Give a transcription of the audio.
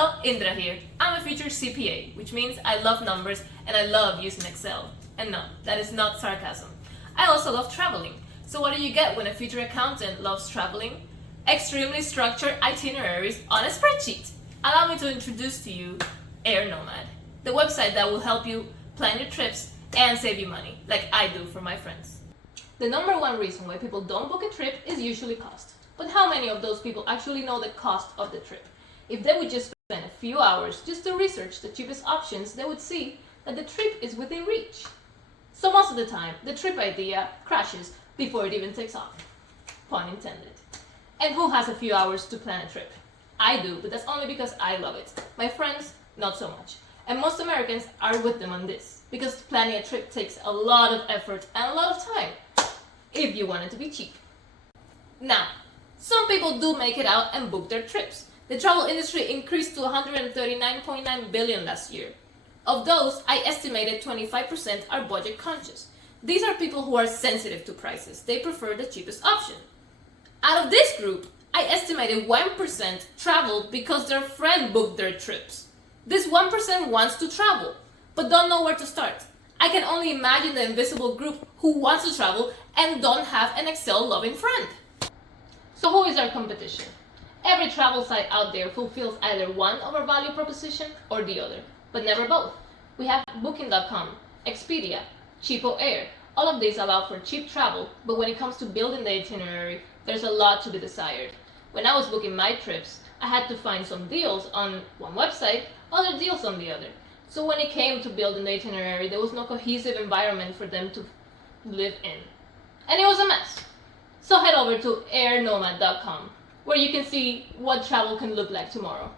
Hello, Indra here. I'm a future CPA, which means I love numbers and I love using Excel. And no, that is not sarcasm. I also love traveling. So what do you get when a future accountant loves traveling? Extremely structured itineraries on a spreadsheet. Allow me to introduce to you Air Nomad, the website that will help you plan your trips and save you money, like I do for my friends. The number one reason why people don't book a trip is usually cost. But how many of those people actually know the cost of the trip? If they would just spend a few hours just to research the cheapest options, they would see that the trip is within reach. So most of the time, the trip idea crashes before it even takes off. Pun intended. And who has a few hours to plan a trip? I do, but that's only because I love it. My friends, not so much. And most Americans are with them on this, because planning a trip takes a lot of effort and a lot of time, if you want it to be cheap. Now, some people do make it out and book their trips. The travel industry increased to 139.9 billion last year. Of those, I estimated 25% are budget conscious. These are people who are sensitive to prices. They prefer the cheapest option. Out of this group, I estimated 1% traveled because their friend booked their trips. This 1% wants to travel, but don't know where to start. I can only imagine the invisible group who wants to travel and don't have an Excel-loving friend. So who is our competition? Every travel site out there fulfills either one of our value proposition or the other, but never both. We have Booking.com, Expedia, Cheapo Air. All of these allow for cheap travel, but when it comes to building the itinerary, there's a lot to be desired. When I was booking my trips, I had to find some deals on one website, other deals on the other. So when it came to building the itinerary, there was no cohesive environment for them to live in. And it was a mess. So head over to airnomad.com, where you can see what travel can look like tomorrow.